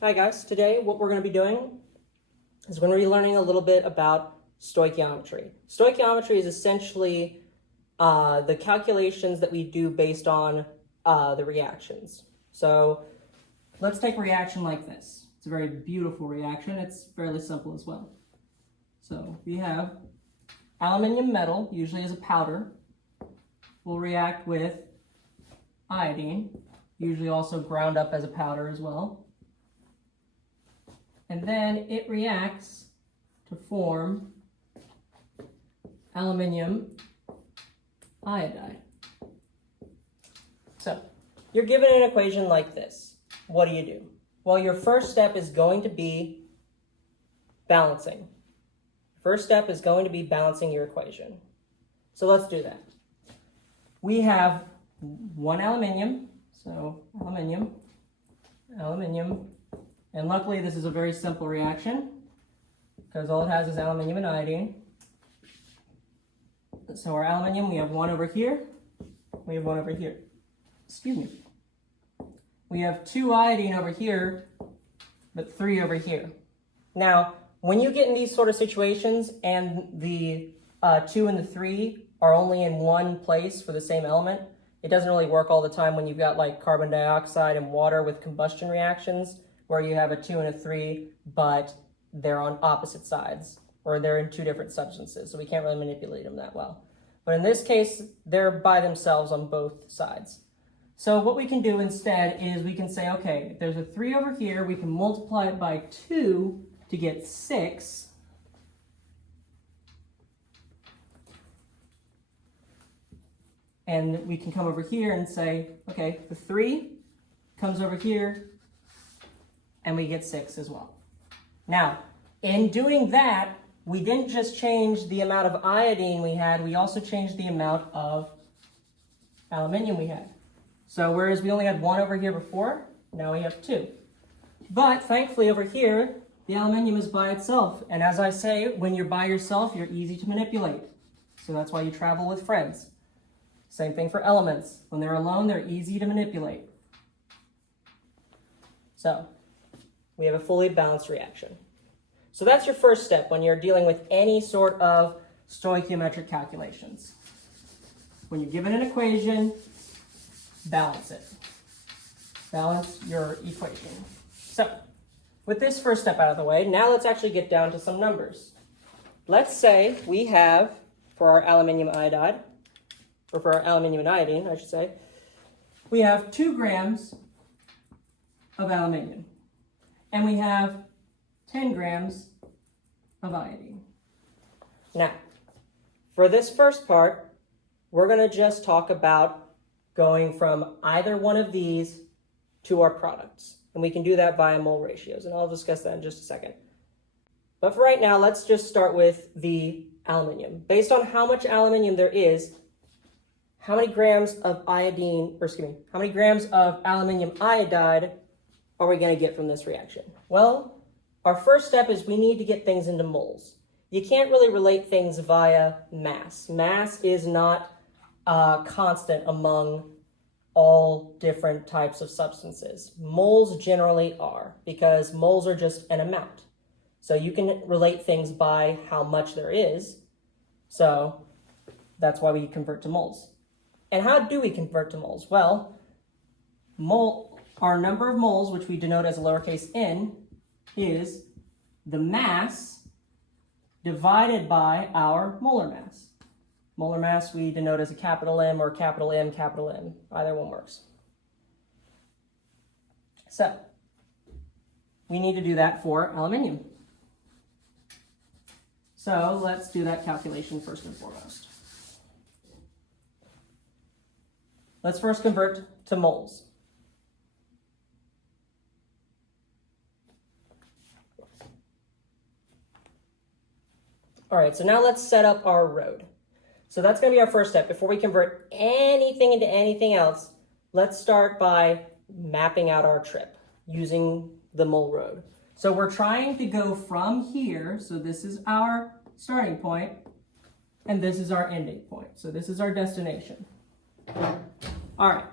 Hi guys, today what we're going to be doing is we're going to be learning a little bit about stoichiometry. Stoichiometry is essentially the calculations that we do based on the reactions. So let's take a reaction like this. It's a very beautiful reaction. It's fairly simple as well. So we have aluminium metal, usually as a powder, will react with iodine, usually also ground up as a powder as well. And then it reacts to form aluminium iodide. So you're given an equation like this. What do? Well, your first step is going to be balancing. First step is going to be balancing your equation. So let's do that. We have one aluminium, so aluminium, and luckily this is a very simple reaction because all it has is aluminium and iodine. So our aluminium, we have one over here, we have one over here. Excuse me. We have two iodine over here, but three over here. Now, when you get in these sort of situations and the 2 and the 3 are only in one place for the same element, it doesn't really work all the time when you've got like carbon dioxide and water with combustion reactions where you have a 2 and a 3, but they're on opposite sides or they're in two different substances, so we can't really manipulate them that well. But in this case, they're by themselves on both sides. So what we can do instead is we can say, okay, if there's a 3 over here, we can multiply it by 2 to get 6. And we can come over here and say, okay, the 3 comes over here, and we get 6 as well. Now, in doing that, we didn't just change the amount of iodine we had, we also changed the amount of aluminium we had. So whereas we only had 1 over here before, now we have 2. But thankfully over here, the aluminium is by itself. And as I say, when you're by yourself, you're easy to manipulate. So that's why you travel with friends. Same thing for elements. When they're alone, they're easy to manipulate. So we have a fully balanced reaction. So that's your first step when you're dealing with any sort of stoichiometric calculations. When you're given an equation, balance it. Balance your equation. So with this first step out of the way, now let's actually get down to some numbers. Let's say we have, for our aluminium iodide, or for our aluminium and iodine, I should say, we have 2 grams of aluminium, and we have 10 grams of iodine. Now, for this first part, we're going to just talk about going from either one of these to our products. And we can do that via mole ratios, and I'll discuss that in just a second. But for right now, let's just start with the aluminium. Based on how much aluminium there is, how many grams of how many grams of aluminium iodide are we going to get from this reaction? Well, our first step is we need to get things into moles. You can't really relate things via mass. Mass is not constant among all different types of substances. Moles generally are, because moles are just an amount. So you can relate things by how much there is. So that's why we convert to moles. And how do we convert to moles? Well, our number of moles, which we denote as a lowercase n, is the mass divided by our molar mass. Molar mass we denote as a capital M or capital M, capital M. Either one works. So we need to do that for aluminium. So let's do that calculation first and foremost. Let's first convert to moles. All right, so now let's set up our road. So that's going to be our first step. Before we convert anything into anything else, let's start by mapping out our trip using the mole road. So we're trying to go from here, so this is our starting point, and this is our ending point. So this is our destination. All right,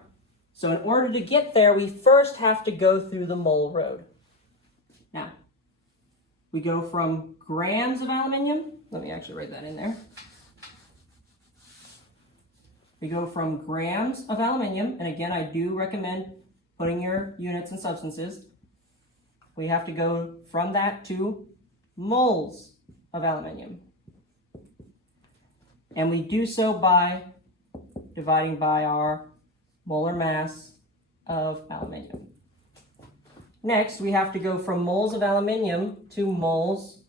so in order to get there, we first have to go through the mole road. Now, we go from grams of aluminium. Let me actually write that in there. We go from grams of aluminium, and again, I do recommend putting your units and substances. We have to go from that to moles of aluminium. And we do so by dividing by our molar mass of aluminium. Next, we have to go from moles of aluminium to moles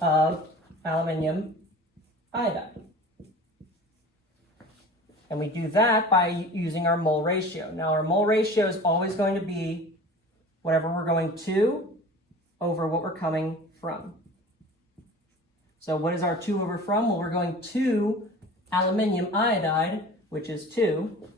of aluminium iodide. And we do that by using our mole ratio. Now, our mole ratio is always going to be whatever we're going to over what we're coming from. So what is our to over from? Well, we're going to aluminium iodide, which is 2,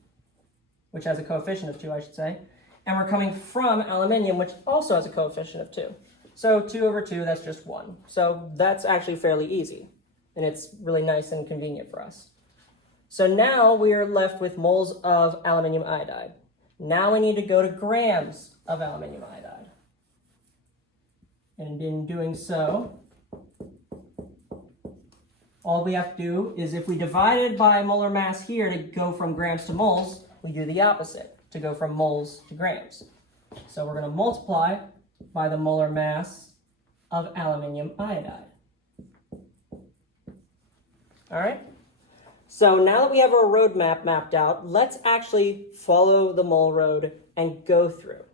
which has a coefficient of 2, I should say. And we're coming from aluminium, which also has a coefficient of 2. So 2 over 2, that's just 1. So that's actually fairly easy. And it's really nice and convenient for us. So now we are left with moles of aluminium iodide. Now we need to go to grams of aluminium iodide. And in doing so, all we have to do is if we divided by molar mass here to go from grams to moles, we do the opposite to go from moles to grams. So we're going to multiply by the molar mass of aluminium iodide. All right? So now that we have our roadmap mapped out, let's actually follow the mole road and go through.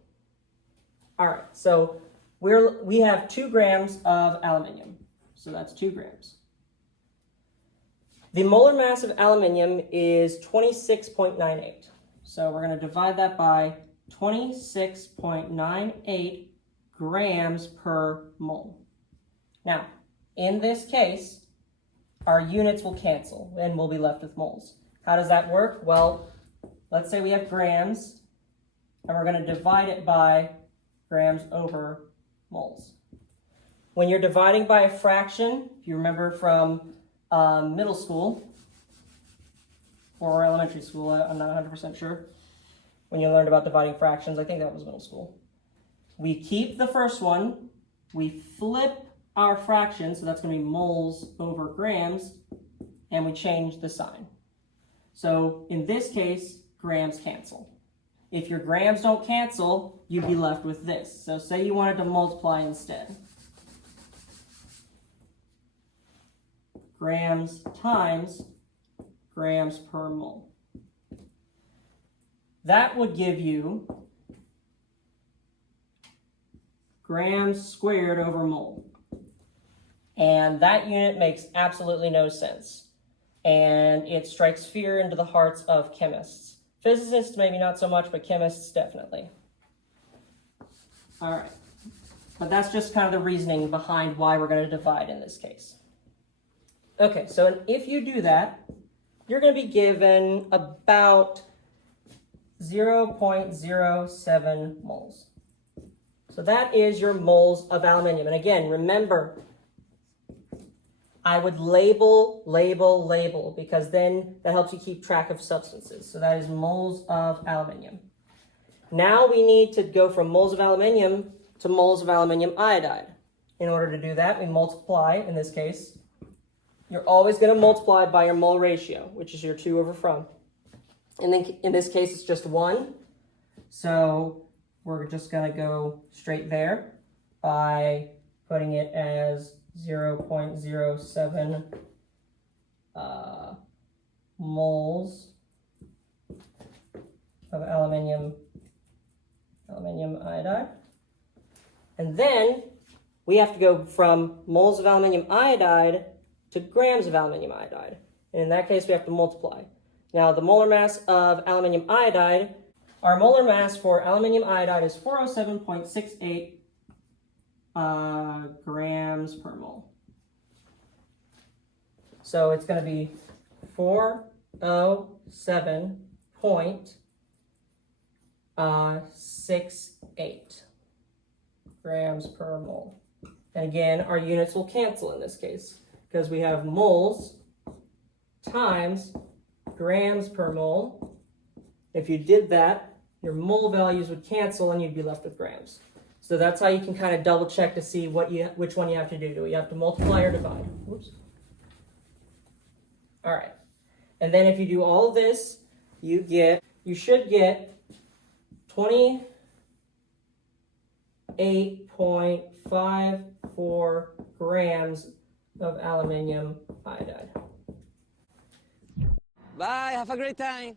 All right, so we have 2 grams of aluminium. So that's 2 grams. The molar mass of aluminium is 26.98. So we're going to divide that by 26.98 grams per mole. Now, in this case, our units will cancel and we'll be left with moles. How does that work? Well, let's say we have grams and we're going to divide it by grams over moles. When you're dividing by a fraction, if you remember from middle school or elementary school, I'm not 100% sure, when you learned about dividing fractions, I think that was middle school. We keep the first one, we flip our fraction, so that's going to be moles over grams, and we change the sign. So in this case, grams cancel. If your grams don't cancel, you'd be left with this. So say you wanted to multiply instead. Grams times grams per mole. That would give you grams squared over mole. And that unit makes absolutely no sense. And it strikes fear into the hearts of chemists. Physicists, maybe not so much, but chemists, definitely. All right. But that's just kind of the reasoning behind why we're going to divide in this case. Okay, so if you do that, you're going to be given about 0.07 moles. So that is your moles of aluminium. And again, remember, I would label, because then that helps you keep track of substances. So that is moles of aluminium. Now we need to go from moles of aluminium to moles of aluminium iodide. In order to do that, we multiply, in this case. You're always going to multiply by your mole ratio, which is your 2 over from. And then in this case, it's just 1. So we're just going to go straight there by putting it as 0.07 moles of aluminium iodide. And then we have to go from moles of aluminium iodide to grams of aluminium iodide. And in that case, we have to multiply. Now, the molar mass of aluminium iodide, our molar mass for aluminium iodide is 407.68 grams per mole. So it's going to be 407.68 grams per mole. And again, our units will cancel in this case because we have moles times grams per mole. If you did that, your mole values would cancel and you'd be left with grams. So that's how you can kind of double check to see which one you have to do. Do you have to multiply or divide? Whoops. All right. And then if you do all of this, you should get 28.54 grams of aluminum iodide. Bye, have a great time.